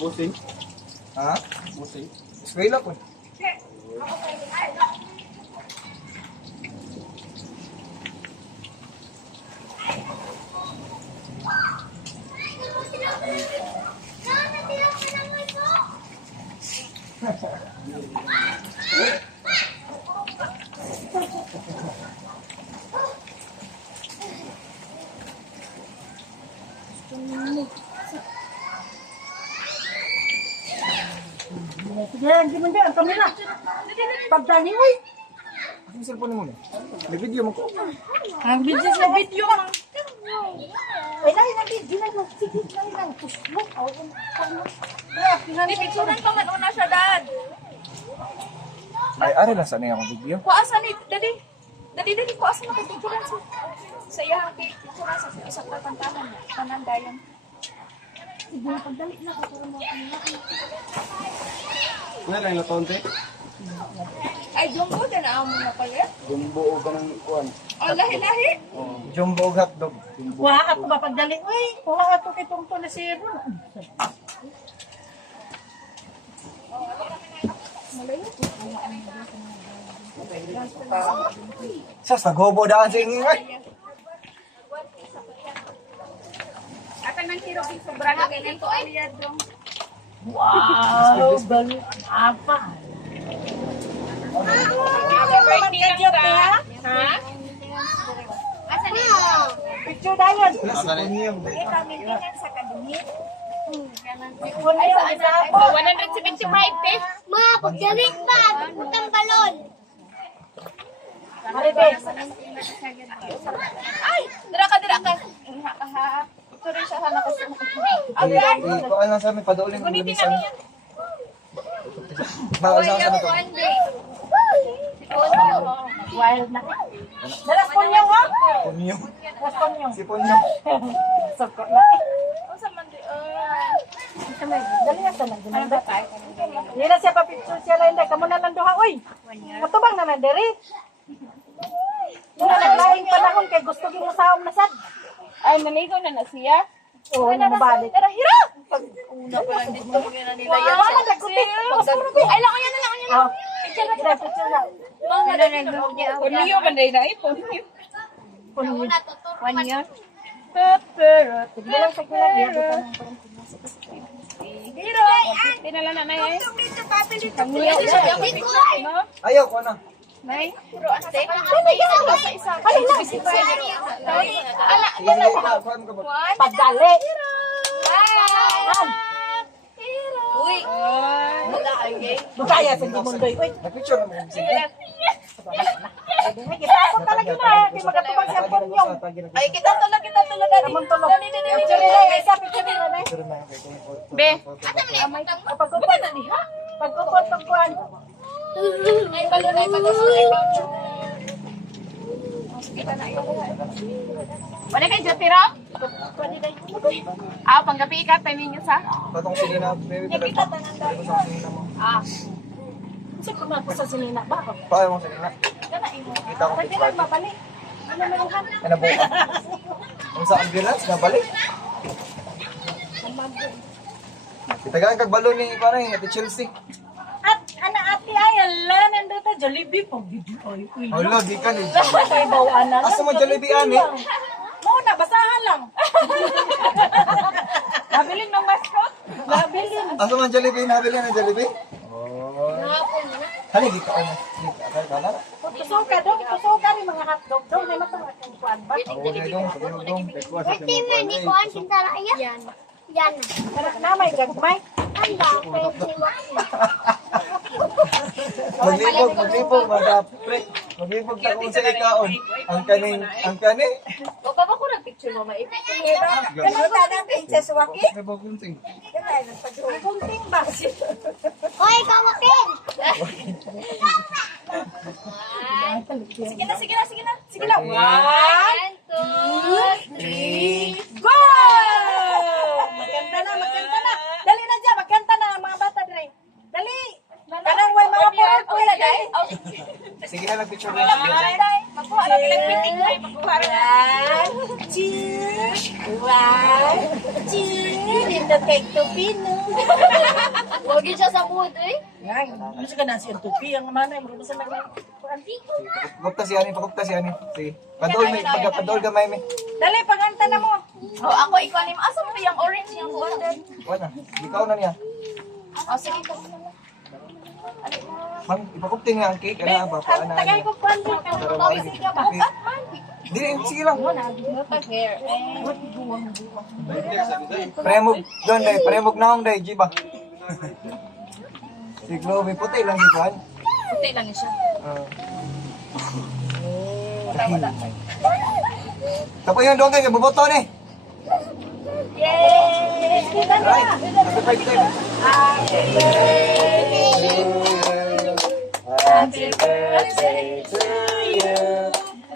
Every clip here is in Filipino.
Busing? Ha? Busing? Eskwela po. Sige, hindi mo dyan. Kami na. Pagdali, uy. Ang cellphone mo na. May video mo ko. Ang video sa video. Ay, lahi na video na mo. Sige, lahi na. Push mo. Picturean ko man una siya, Dad. Ay, ari lang sana yung video. Kuasa ni, Daddy. Daddy, kuasa na picturean sa iyang picturean sa isang katantanan niya. Panandayan. Sige, pagdali na. Kapura mo ang lahi. Ano lang na tonte? Ay, jumbo din na amo na pala. Gumbuo ka ng kuwan. Oh, lahi-lahi. Jumbo hotdog. Wah, ako ba pagdali? Uy, wala ako kay Tungto na si Ron. Sas, naghobo daan sa ingin. At ang nangkiro yung sobrang na ganyan to ay niya dong. Wow, balo. Apa? Ha? Asa ni? Picture dayon. Ay, kami tingnan sa kadungit. Ay, sa ako. 175 pe. Ma, pagdaling pa, putang balon. Maribes. Ay, dira ka. Ha. Ito rin siya na kasi. Ikuan lang sa amin, padauling ang Gunitin lumisan. na niyan. Bawal sa amin ito. One day. Wild na. Dalas po niyo, ha? Punyo. Dalas po niyo. Si Punyo. Sokot na. O sa mandi. Dali na sa nagdumanda. Hindi na siya pa-picture siya lang. Kamu na lang duha, uy. Matubang na diri. Yung naglaing panahon kay gusto ko mo sa na sad. Ay, nanigo na siya. Oo, namabalik. Tara, hira! Una pa lang dito mo na nila yan. Wala na kutik. Ay, lang yan na. Ah, picture na. Mga nanigo niya. Punyo man day na ipon. Punyo. 1 year. Sige lang, sige lang. Iya, dito ng Hiro! Tinala na na yan. Ayaw ko na. Nay, puro ate. Ano yan? Isa. Ay, lang. Ala, Sige, sige, kuhan ka ba? Pagdali. Uy. Wala ay. Bukaya sa Dimundoy. Uy, Nag-picture na mo. Sige. ako talaga na. Kaya magatubag siya punyong. Ay, kita tulog dali. Kamon tulog. Dali. Picture na. Isa, picture na. Picture na. Be. Pagkupot na niya. Pagkupot ng kuhan. Ay, balon. Kita na yun. Wala kayo dyan, tira? Ah, panggabi ka, timing nyo sa? Patong sige na. Kita tanan daw. Ah. Kasi kumako sa sinina ba ako? Paano mo sige na? Kita ko Pwede lang mabalik. Ano na yung hangin? Ano po? Kung sa ambulance, nabalik. Kita ka kagbalo ni Ate Chelsea. At ate ay ala nandito Jollibee pag video ay uy. Hala, di ka ni. Ay bawaan na. Asa mo Jollibee ani? Mo na basahan lang. Nabiling ng mascot? Nabilin. Asa mo Jollibee? Nabili na Jollibee? Oh. Hali, di ka ano. Di ka kala. Kusuka dong, kusuka rin mga hotdog dong. May matang ang kuan ba? Ako na dong, dong. Pwede mo, hindi ko ang sintara. Ayan. Yan. Anak na may gagmay. Ang dapet si Joaquin. Maglipog, madapre. Maglipog ta kung sa ikaon. Ang kaning. O, baka ko nag-picture mo, maipicture mo ba? Ano ba natin sa Suwaki? May bagong ting. Kunting ba? Hoy, Joaquin! Sige na. 1, 2, 3. Go! Magkanta na. Dali na dyan, magkanta na ang mga bata dire. Dali. Kanang way mga purol Wala, day. Sige na, nag-picture na. Makuha na bilang meeting. Makuha na. Cheers! Wow! Cheers! Dito kay Tupino. Huwag yun siya sa mood, eh. Yan, ano siya ka na siya tupi ang manay mo sa nag Pakupta si Ani, pakupta si Ani. Sige. Padol gamay mi. Dali paganta na mo. Oh, ako ikaw ni asa mo yung orange yung buwan. Wala. Ikaw na niya. Oh, sige ko. Mang ipakupti nga ang cake ana ba pa ana. Tagay ko kwan mo. Dili sige lang. Hair. Premog doon dai, premog na hong dai, jiba. Si Chloe puti lang si Juan. Puti lang siya. Tapos yung doon kayo, buboto ni. Yay! Right. Happy birthday. Happy birthday to you.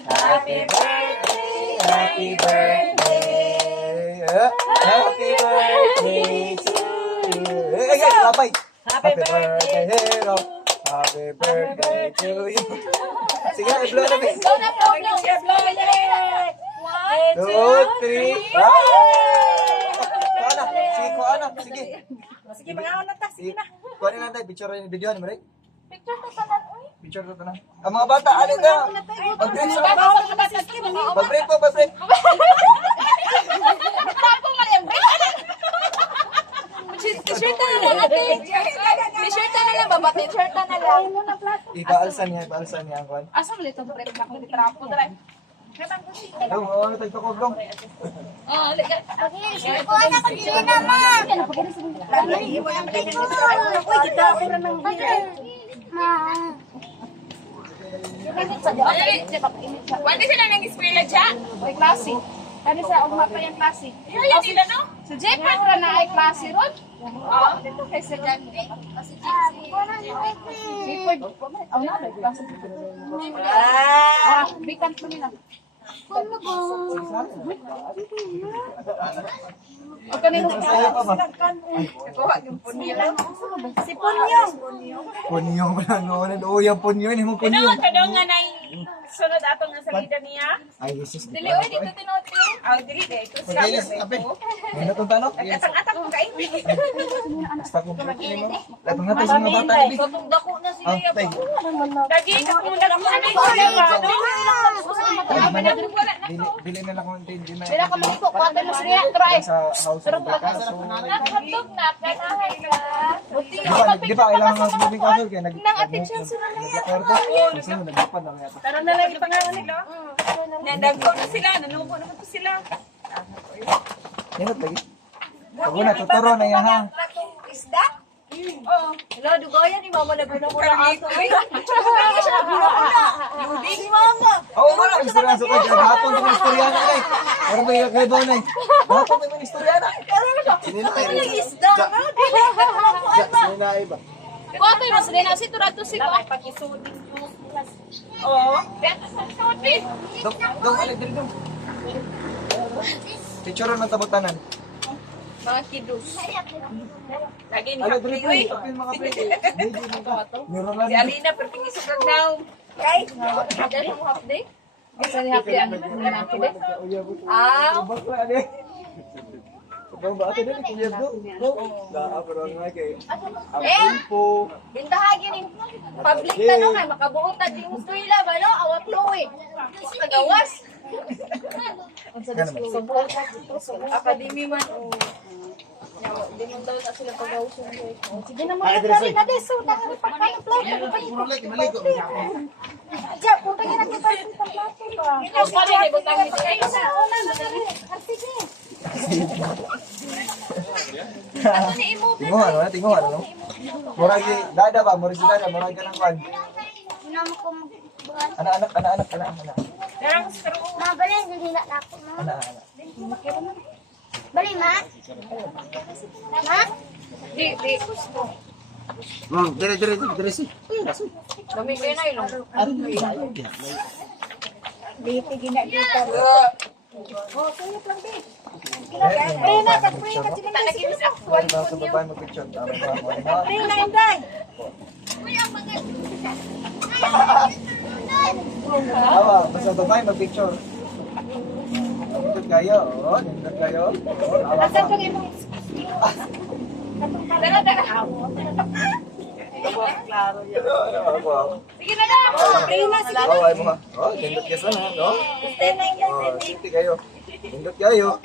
Happy birthday, happy birthday. Happy birthday to you. Labay. Happy birthday. Hero. Happy birthday to you. Sige, i-blow na ba? Go na, go na. Yay! 2, 3. Kuha na. Sige, kuha na. Sige. Sige, mga ano ta, sige na. Kuha na lang tayo. Picture na yung video ni Maray. Picture ko tanan, uy. Picture na ito na. Ang mga bata, alin na. Mag-break sa mga. Mag-break po, mag-break. Tago man yung break. T-shirt na lang, ate. T-shirt na lang, baba. T-shirt na lang. Ipaalsan niya ang kuhan. Asa mo dito break na kung trapo dala. Dong, ano tayo ko, Dong? Oh, liga. Kuha na ko din naman. Uy, kita ako na ng Pwede sila nang eskwela dyan? May klase. Kani sa ugma pa yung klase. Ayaw nila, no? Si Jeff, para na ay klase ron. Oo, dito kay Sir Jandy. Si Jeff, si Pwede. Ang nalay, klase. Bikan po nila. O kanino ka? Masaya pa ba? Kuha yung po nila. si Punyo. Punyo mo lang noon. Oo, yung punyo. Hindi mo punyo. Kadong nga na sunod atong nga salida niya. Ay, Jesus. Dili, oy, dito tinotri. Aw dili day ko sa Mag-ilis, ape. Ano itong tanong? atang ko kain. Basta kung punyo mo. Latong natin sa mga bata. Bibi. Katong dako na sila Ah, tay. Lagi ka kung nagmana na yung Bili na lang kung hindi na. Dila ka magiko, kwata mo sila. Try. Sa house of the castle. Nakatog na, kanahay ka. Buti Di ba kailangan ng moving castle kaya Nang attention sila na yan. Kasi nagdapan lang yata. Tara na lang ipangalan nila. Nandagko na sila, nanubo naman po sila. Yan at lagi. Pag na, tuturo na yan ha. Isda? Oo. Hello, dugoyan ni mama na ko na aso. Ay, si mama. Oo, wala. Istorya sa kanya. Hapon ko istorya na eh. Para may kaibaw na eh. Hapon ko istorya na. Sino na kayo? Isda. Sino na iba? Kuha tayo mas rin. Si Turato si ko. Oo. Dong, alay, dili dong. Picture ng tabutanan. Mga kiddos. Lagi ni Alay, Happy. dili Uy, dong. Apil mga pwede. Meron lang. si Alina pero tingin sugat daw. Kay, Dali mo half day? Isa ni happy ano? Ah, Bakla, alay. Ikaw ba ate dali? Kuya do? Do? Pero nga kay. Po. bintahagi ni public na no kay makabuotan din mo nila ba no? Awat Chloe. Tagawas. Academy man. Di mo daw na sila pag-awusin. Sige na mo. Dali na deso. Dali pagkain plato. Diyan, punta ka na kita sa plato ba? Ikaw pa rin ibutang ni Tay. Sige. Ano ni imo? Tinguhan, ano? Muragi, dada ba? Muragi dada, muragi ka ng kwan. Sinama ko magbuhat. Anak. Mabalin, hindi na ako. Anak. Bali, ma? Ma? Di. Dire si. Kami kayo na ilong. Dito ginagita. Pre na, Pre na, sige na. Naging sa Wala ba sa babae mag-picture? Pre na, Inday. Awa, basta babae mag-picture. nindot kayo. Oh, nindot kayo. Oh, Asa ko imong Tara, tara. Klaro yan. Sige na lang. Oh, ay mga. Oh, nindot kayo sana, no? Oh, safety kayo. Nindot kayo.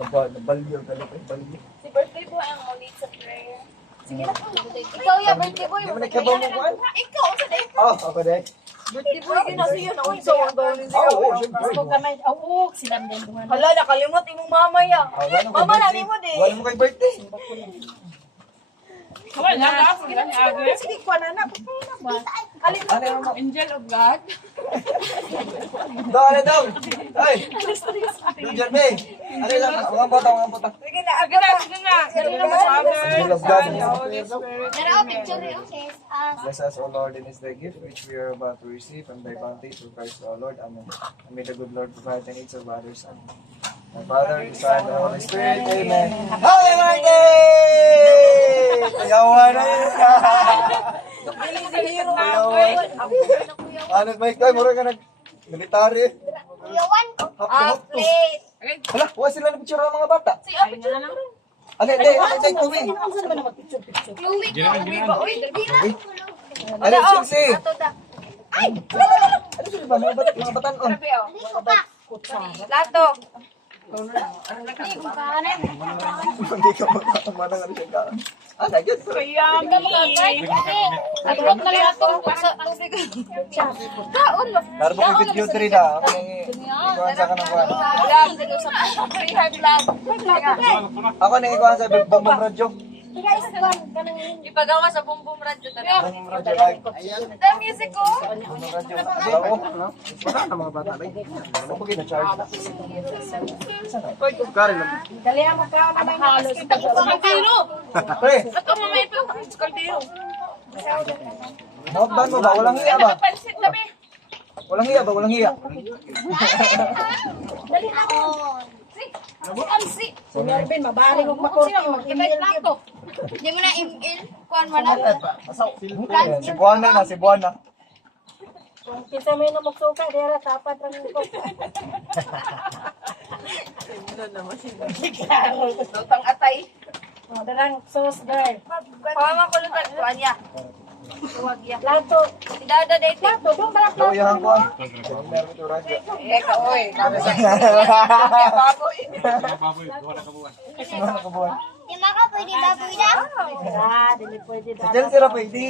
Nabalyo talaga, balyo. Si birthday boy ang ulit sa prayer. Ikaw ya, birthday boy. Hindi mo nagkabaw mo kuhan? Ikaw, sa day. Oh, ako din. Birthday boy, ginasi yun. Ang so, ang gawin niya. Oo, syempre. gusto kamay. Oo, silang din duman. Hala, nakalimot imong mama ya. Mama, nani mo di. Wala mo kay birthday. Wala na. Sige, kuha na na. Ano yung Angel of God. daw, ano daw? Ay! Yung Jeremy! Ano yung mga bota, mga bota? Sige na, Sige na, sige na. Sige na, Father. Will of God. Nara, picture yun. Says, Bless us, O Lord, and is the gift which we are about to receive, and thy bounty through Christ our Lord. Amen. And may the good Lord provide the needs of others. Amen. My Father, the Son, and the Holy Spirit. Amen. Happy birthday! Ayawan na yun. Ayawan. Ano ba ikaw? Mura ka nag-military. Kuyawan. Hapto-hapto. Hala, huwag sila na picture ng mga bata. Ano, hindi, Chloe. Chloe, Chloe ba? Uy, Ano, Chelsea? Ano sila ba? Mga batanon. hindi ko pa. Lato. Hindi ko pa. Hindi ka magkakamana nga siya ka. Ah, nagyan. At huwag na lato. Sa tubig. Kaon mo. Laro ba yung video 3 na? Ako nang ikuhan sa kanang kuhan. Vlog. Free vlog. Ako nang ikuhan sa Bumbong Radio. Ipagawa sa bumbum radyo. Bumbong Radio Live. The music ko. Bumbong Radio. Hello? Wala na mga bata. Ano po gina-charge? Kari lang. Dalihan mo ka na may halos. Kaldero. Pre, Ito mamay ito. Kaldero. mahapdan mo ba? Walang hiya ba? Pansit na be. Walang hiya ba? Walang hiya. Dali na ko. Alsi. Si Melvin, mabaring mo makorti. Mag-email Lato. Hindi mo na email. Kuhan mo na. Si Buwana na, si Buwana. Kung kinsa may namuksuka, dira tapat lang ko. Lutang atay. Darang sauce girl. Pama ko lutan ko anya. Huwag ya. Lato. Dada date. Lato, doon balak Ito yung kuhan. Meron ito radyo. Eka oy. Baboy. Ano ka buwan? Di maka pwede baboy na. Ah, dili pwede Si da. Chelsea ra pwede.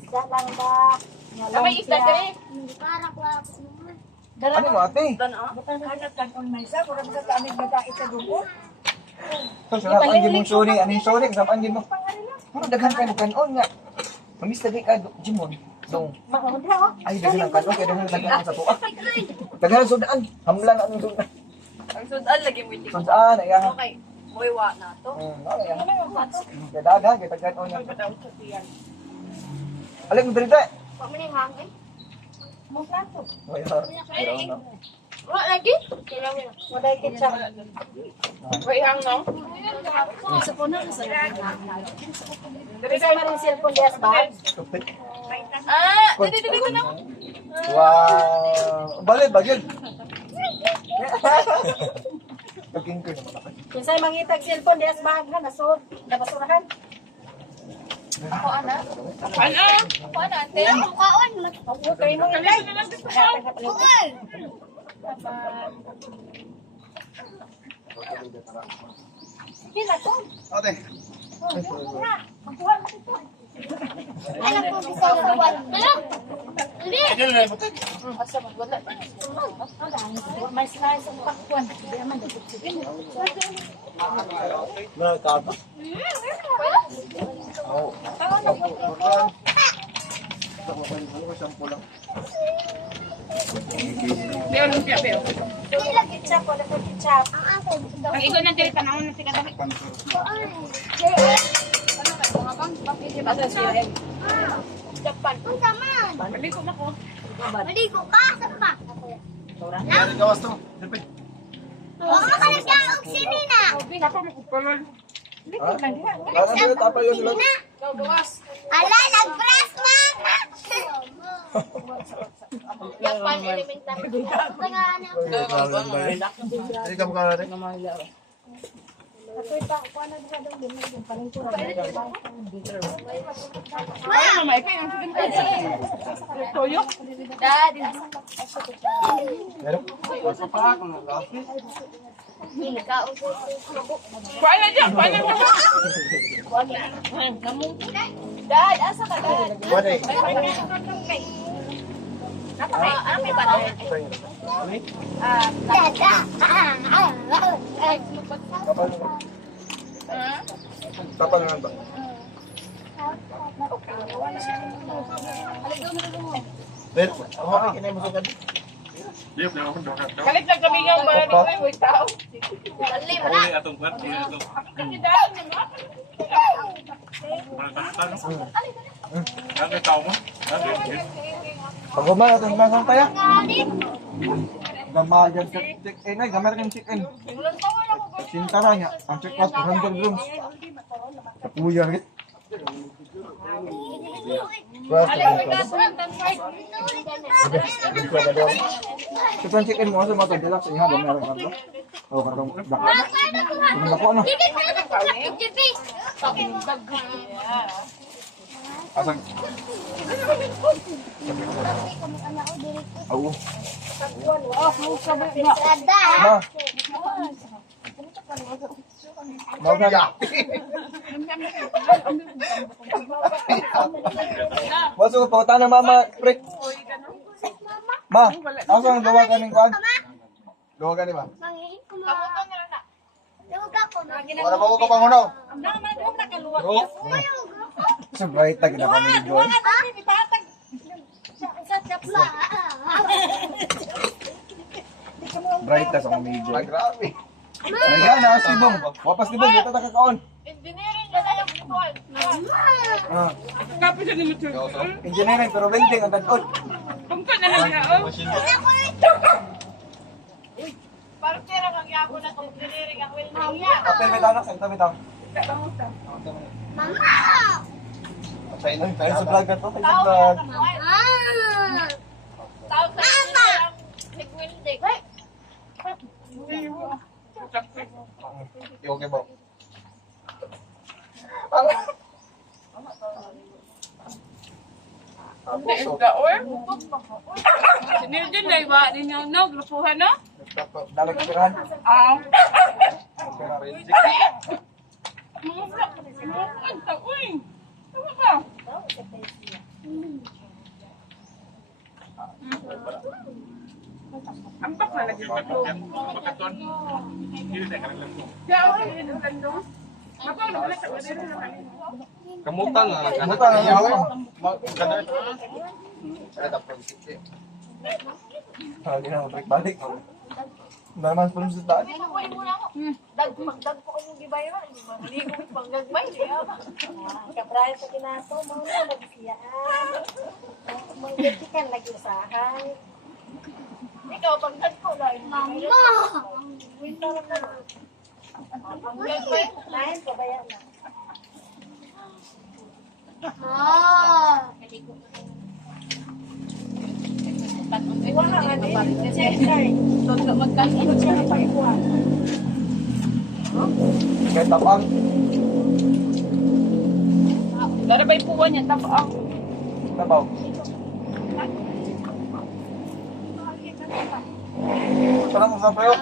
Isda lang ba? May isda dere. Para ko. Ano mo ate? Butang hanap kan on may sa, kurang sa tanig bata ita dugo. Sarap ang gimong sorry. Ano yung sorry? Sarap ang gimong. Pero daghan kayo kanon nga. Mamis lagi ka, Jimon. Dong. Makunda oh. Ay, daghan ang kanon. Kaya daghan sa tuwa. Daghan ang sudaan. Hamlan ang sudaan. Ang sudan lagi mo iti. Sudaan, ayahan. Okay. Muiwa na to. Ayahan. Kaya daghan, kaya daghan o niya. Alin mo dito? Huwag mo na yung hangin. Mo plato. Ayahan. Wa lagi? Waday ketchup. Way hang no. Sa puno sa. Kasi man yung cellphone dias ba? Ah, dito na. Wow. Balik, bagil. Pagking ko naman ako. Kinsa mangitag cellphone dias ba nga nasod, nabasurahan. Ako ana. Ante. Ang kaon. Ako kay mo ilay. Kuhan. Sige na ko. Ate. Alam ko gusto ko kuhan. Ano? Hindi. May slice ng pakwan. Di man dito sige. Nakakaba. Oo. Shampoo lang. Pero lumpia pero. Hindi lang ketchup, wala ko ketchup. Ang ako. Ang ikaw na diri tanawon na tika dali. Japan. Kung taman. Balik ko na ko. Maligo ka. Saan pa? Ano gawas to? Huwag mo ka nagdaog sini na. Ako mo kupalol. Ano sila tapay yun sila? Ala, nag-press man. Japan Elementary. Hindi ka mukha natin. Ay, mamay kayo. Ang chicken curry. Toyo. Dad. Meron? Kuhaan na dyan. Kuhaan na dyan. Dad, asa ka, Dad? What eh? Ano may bata? Dada. Tapal naman ba? Pero, ako kinay mo sa Kalit lang kami nga ba nung may tao. Dali mo na. Pag-umay natin masang tayo. Gamay dyan sa check-in ay, gamay rin check-in. Sintara niya, ang check-out, 200 rooms. Sa puya rin. Ito ang check-in mo, sa mga tagdalak sa iha, gamay rin karto. O, kartong dako. Kartong dako, ano? Asang? Oo. Ma. Maganda. Masuk pa ta na mama, break. Ma, asa ang gawa kaning kwan? Gawa kani ba? Wala ba ko pangunaw? Oo. Sa bright tag na kami joy. Bright ta sa kami joy. Grabe. Ayan na si Bong. Wapas ni Bong, dito ta kakaon. Engineering na tayo bukol. Ah, Kapit sa nimo church. engineering pero welding ang tagod. Pangka na lang niya. Parang tira kang yapo na itong engineering ang will niya. Hotel bitaw na, sa bitaw. Tayo sa vlog na to, tayo sa vlog. Tao sa engineering ang nag-welding. Okay ba? Sinildin na iba ninyo, no? Grupuhan, no? Dalag ka tirahan. Ano ba? Ang bakla lagi ito. Kaya ako rin ang landong. Mapang na wala sa ulit na naman. Kamutan nga. Kamutan nga ako. Hindi na mabalik-balik. Naman po sa daan. Dag po kayong gibayaran. Hindi ko pang nagmay. Kaprayo sa kinaso, mga nagsiyaan. Mga getikan lagi usahan. Ikaw, pag nagko lang. Mama! Winter na lang. Lain, pabaya na. Wala nga din. Check-in. Magkakita siya na paikuan. Kaya tapang. Darabay puwan niya, tapaang. Tapaw. Sarang mo sa payo.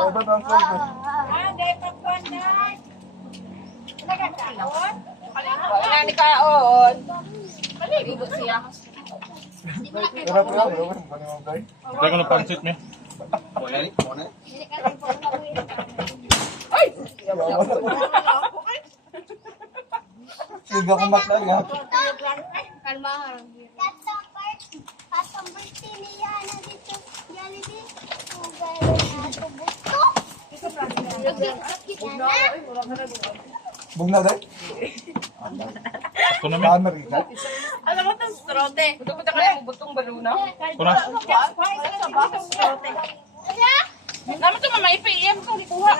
Sobrang ang sobrang. Dahil pagkuhan dahil. Nagkakaon? Wala ni Kaon. Paligo siya. Pero pero pero. Wala ko na pansit me. Ay! Sige ako matlag ha. Bugna dai. Kuna me. Amerika. Alam mo itong strote. Buto-buto ka yung butong baluna. Kuna. Alam mo ito mama, ipi-em ko. Kuha.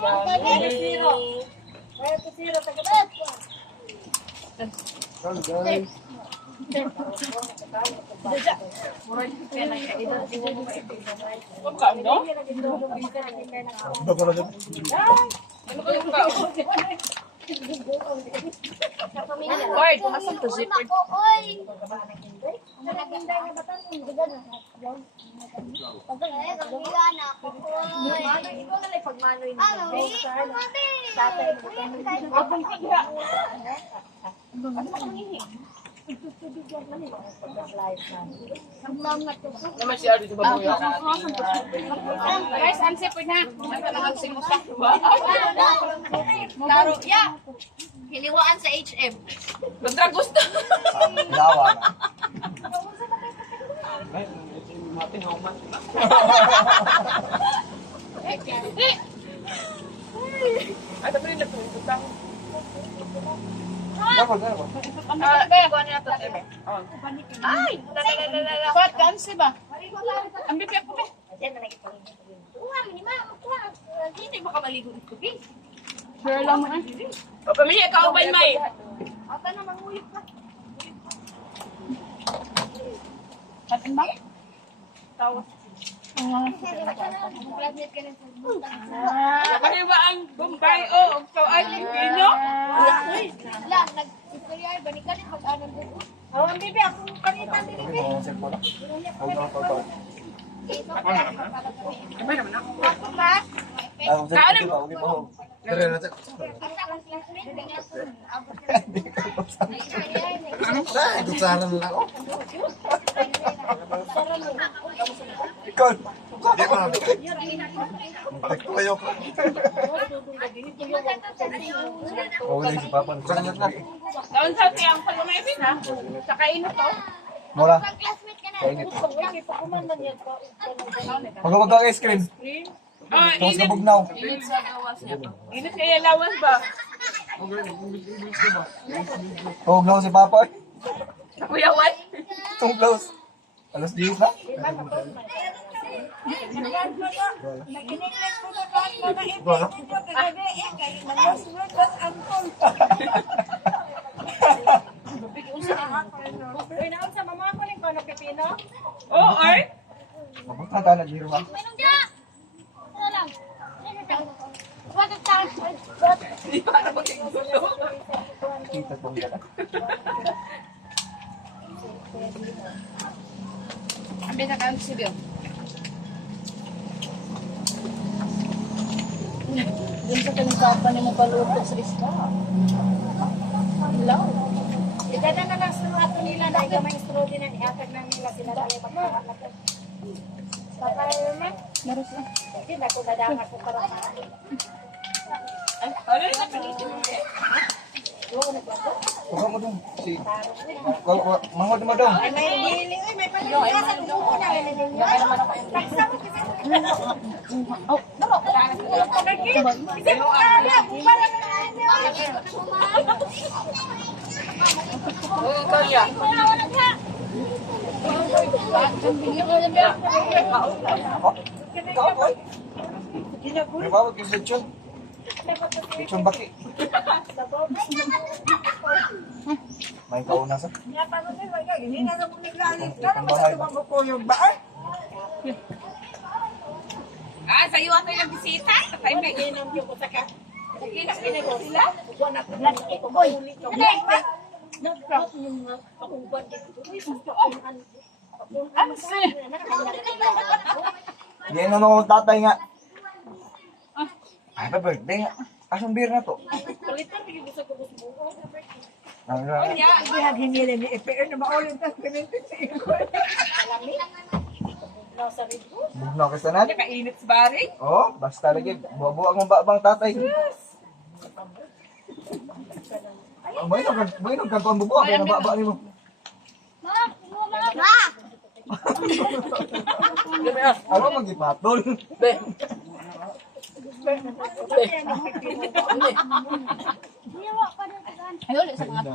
Guys. Oy, asan to zip? Ako, oy. Nagaganda nga ba tayo? Pagkakaya, kagila na ako, oy. Ikaw na lang pagmanoy na. Ano, mami? Naman siya dito ba mo Guys, anse po na. Ang simo sa. Laro, ya. Hiniwaan sa HM. Kontra gusto. Lawa na. Ay, tapos yung nagtutang. Dapat, dapat. Ay, Kuat kan si ba? Ambil pia ko be. Kuha, minima, kuha. Hindi mo ka maligo dito, Bi. Sure lang mo eh. O, pamilya ka, ubay, May. Ata na manguyot ka. Katin ba? Graduate ka na sa Kapag ba ang Bombay o ang Kauay Pilipino? Wala, nag-istorya, banigalit, mag-anong doon. Oh, ang bibi, ako palitan din. Ito ang cellphone. Huwag na pagpapag. Abay naman ako. Ang cellphone, di ba? Huwag mo. Pero na ito. Ito sana na ako. Ikaw. Hindi ko na. Ito kayo. Oo, na si Papa. Sangat na. Doon sa tiyang pag-umibin, ha? Sa kaino to? Mula. Classmate ka na. Kainit. Pagkabag ang ice cream. Oh, Tapos init. kabugnaw. Init kaya lawas ba? Kabugnaw si Papa. Kuya Wan? Itong blouse. Alas 10 na. Wala. Uy, naon sa mama ko ning kono pipino. Oo, ay. Mabukta na dito ha. Minong dya! Ano lang? Huwag ang taas. Hindi pa na magkigusto. Kita pong yan. Ambil na kan si Bill. Dun sa kanikapan ni mo paluto sa isla. Hello. Idada na lang sa ato nila na gamay straw din ang ihatag na nila sila tayo magkakalat. Papay naman. Meron siya. Hindi na ko dadama ko para sa Ano yung napilitin mo? Huwag mo dong. Si... Mangod mo dong. Ay, may hili, ay, may pagkakasa sa buko na. Taksa mo kasi. Oh, dalo. Kasi mo kaya, para na Oo, kaya. Ikaw ako eh. May bawag yung lechon. Lechon baki. May kauna sa. Itong bahay ba? Ah, sa'yo ato yung bisita? Patay may inom yung kusaka. Kina ko sila? Yan ang mga tatay nga. Happy birthday nga. Asang beer na to? Bugnaw ka sa nan? Nakainit sa baring? Oo, basta lagi. Buwa-buwa ang babang tatay. May nagkantuan bubuwa. Kaya nababa ni mo. Ako mag-ipatol. Ay, ulit sa mga.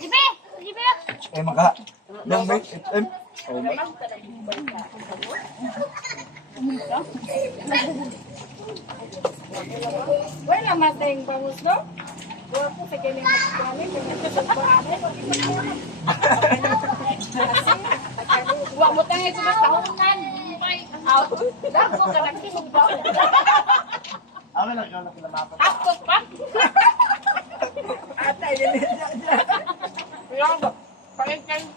Dibe? Wala mateng bangus no? Buat ko sa kiling kami, sa bahay. Wa mo tangay sa tahunan. Out. Dako ka na kimog ba? Ako pa. Atay din.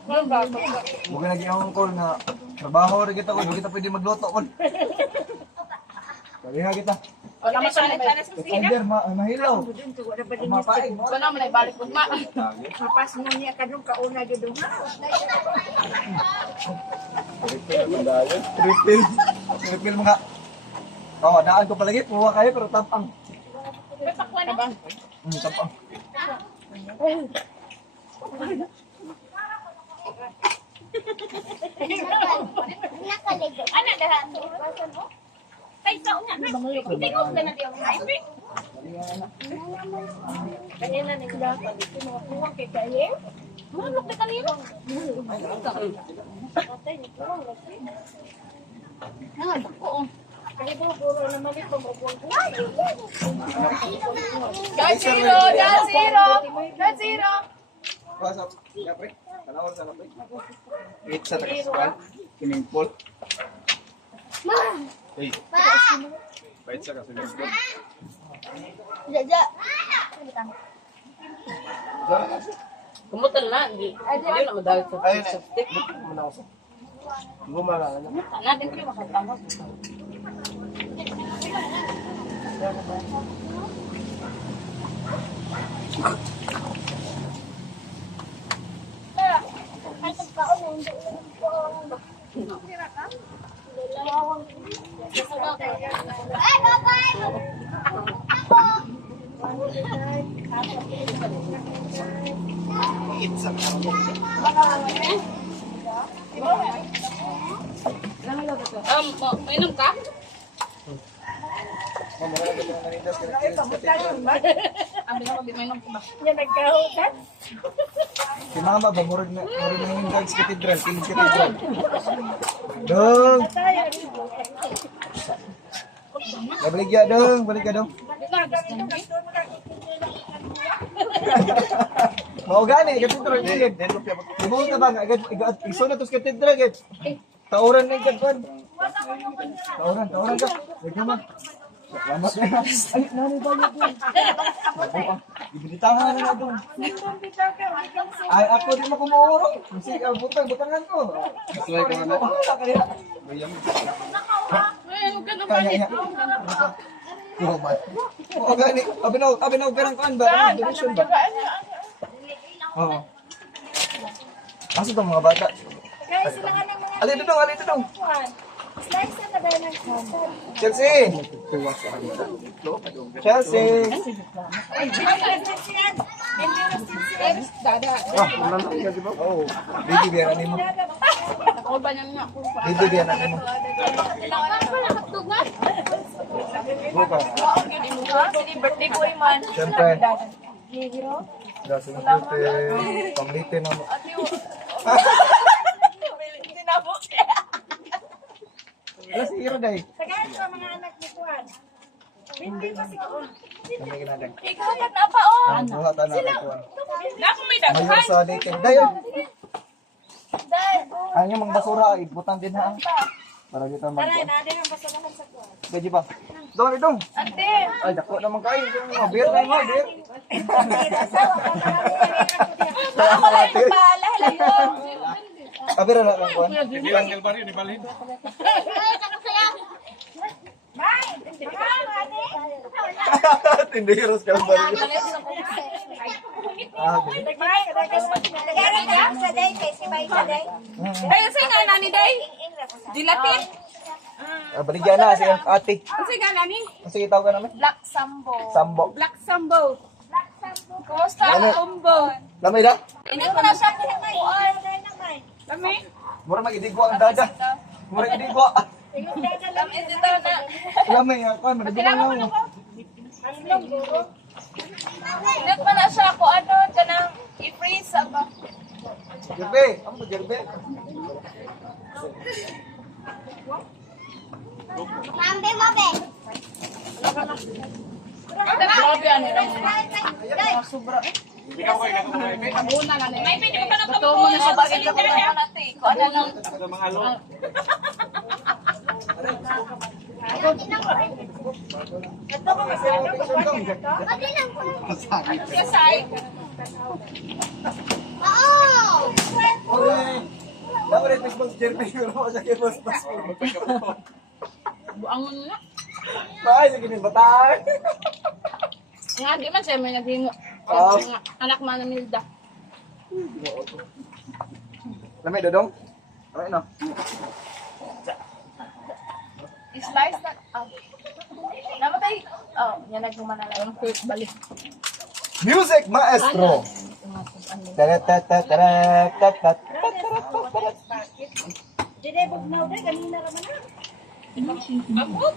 Huwag na ginawang call na trabaho rin kita ko, hindi kita pwede magluto ko. Sabihan kita. Wala mo sa sa kusina. Under, mahilaw. Mapain mo. Wala mo na ibalik ko ma. Mapas mo niya kadung kauna gid dong. Refill mga. Oh, daan ko palagi. Puwa kayo pero tapang. May pakwa na. Tapang. Nakaligo. Ana dahan. Tay sa una. Tingog na na diyo. Kanina ni dapat kinuha kay kaye. Manok na kanino. Ah, dako. Kaya puro naman ito mabuang ko. Dot zero, dot zero. Dot zero. What's up? Ya, pre. Tanawar sa pre. Eat sa tagaspan. Swimming pool. Hey. Bait sa swimming pool. Jaja. Kumutan na, hindi na madawit sa Ayun eh. Muna ako. Gumala na. Natin kayo makatawag. Ay, bye-bye. Mainom ka? Abi na di mainom ka. Yan nagkahutan. Si mama ba murag na yung guys katedral, kinis katedral. Dong. Balik ya dong, balik ya dong. Mau gani katedral gid. Ibong ta bang agad iso na tos katedral gid. Tauran na gid kon. Tauran ka. Ikaw man. Salamat na. Ay, nani ba yun? Ibinitahan na doon. Ay, ako di mo kumuurong. Kasi butangan ko. Masway ko na. Wala kaya. Kaya niya. Oo ba? Oo gani. Abinaw ka ng kuan ba? Donation ba? Oo. Asa itong mga bata? Guys, sila nga ng mga Alito dong. slice na tayo ng Chelsea! Chelsea! Oh, baby biar mo. Ako ba niya ako? Baby biar mo. Buka. Sige, birthday ko man. Siyempre. Dasing pute. Pamlite na mo. Wala si Iro dahi. Tagahan sa mga anak ni Juan. Hindi pa si Juan. Kami ginadang. Ikaw na pa oh. Buha ta na kuan. Ako may Mayor sa dating. Dayon. Ang yung mga basura, ibutan din ha. Para dito Taray, mag-kuan. natin ang basalahan sa Juan. Gaji ba? Dong, dong. Ate. Ay, dako naman kayo. Beer na mo, beer. Ako lang yung bahala lang yun. Beer na lang kuan. Hindi lang Galbaryo, ni Balhin. Hindi heroes ka ba? Ah, Ay, say nga nani day. Dilatin. baligyan na si ate. Say nga nani. Sige, tawag ka namin. Black Sambo. Sambo. Black Sambo. Kumusta Ano? ang umbo? Lamay da? Hindi ko na siya kinakuan. Lami? Mura magidigwa ang dada. Mura magidigwa. Lami dito na. Lamay, kuan, magidigwa na mo. Hindi ko na siya ko ano kanang i-freeze ba. Gerbe, ano to gerbe? Mambe mo, be. Grabe ano lang. Sobra. Muna na May pwede ko pa na Totoo mo na sa bakit ka pa natin. Kung ano lang. Pati lang po. kasay. Oo! Okay. Dapat ito mas Jeremy ko na sa kibos pas. Buangon na. Bakit sa gini bataan? Nga di man siya may naging anak man ng Milda. Lamay dodong. Okay no. Slice na. Namatay. Oh, yan nagmumana lang. Balik. Music maestro. Tarat. Dede bugnaw de ganina ra man na. Abot.